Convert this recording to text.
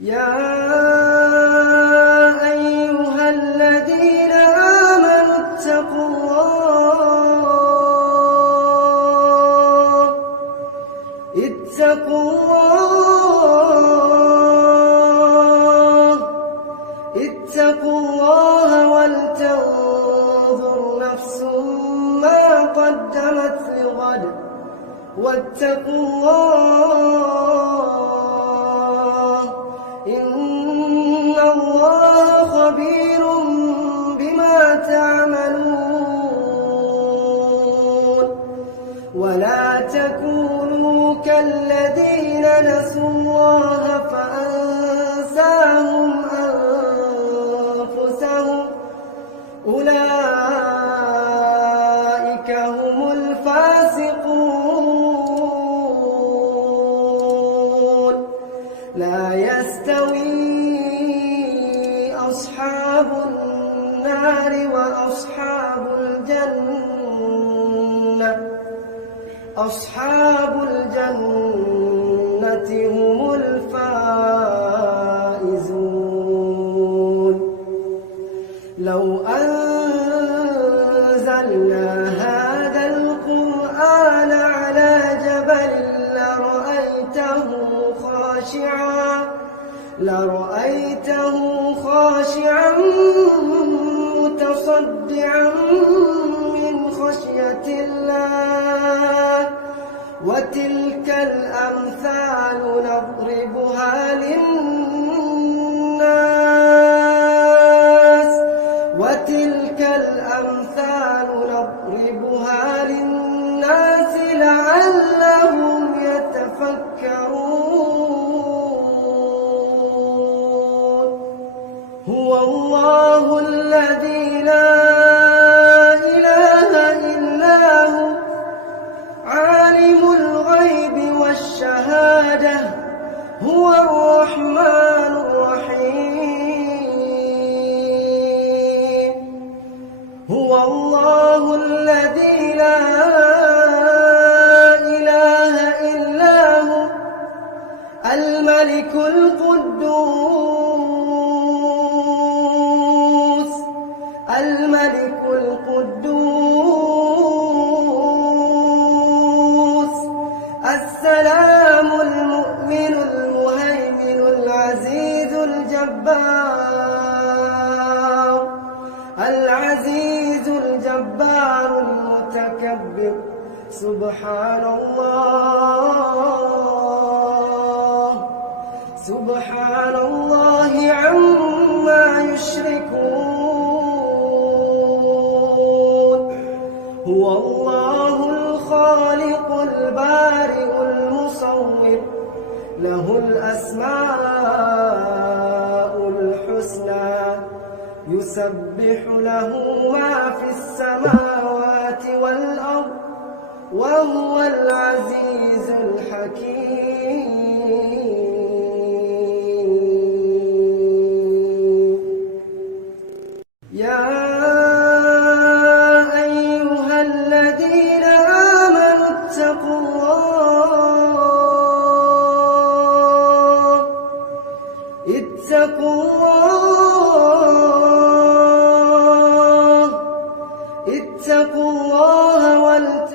يا أيها الذين آمنوا اتقوا الله ولتنظر نفس ما قدمت لغد واتقوا الله إن الله خبير بما تعملون ولا تكونوا كالذين نسوا الله فأنساهم أنفسهم أولئك هم الفاسقون لا يستوي أصحاب النار وأصحاب الجنة أصحاب الجنة هم الفائزون لو أنزلنا هذا القرآن على جبل لرأيته خاشعا متصدعا من خشية الله وتلك الأمثال نضربها للناس لعلهم يتفكرون هو الله الذي لا إله إلا هو عالم الغيب والشهادة هو الرحمن الرحيم هو الله الذي لا إله إلا هو الملك القدوس السلام المؤمن المهيمن العزيز الجبار المتكبر سبحان الله عما يشركون هو الله الخالق البارئ المصور له الأسماء الحسنى يسبح له ما في السماوات والأرض وهو العزيز الحكيم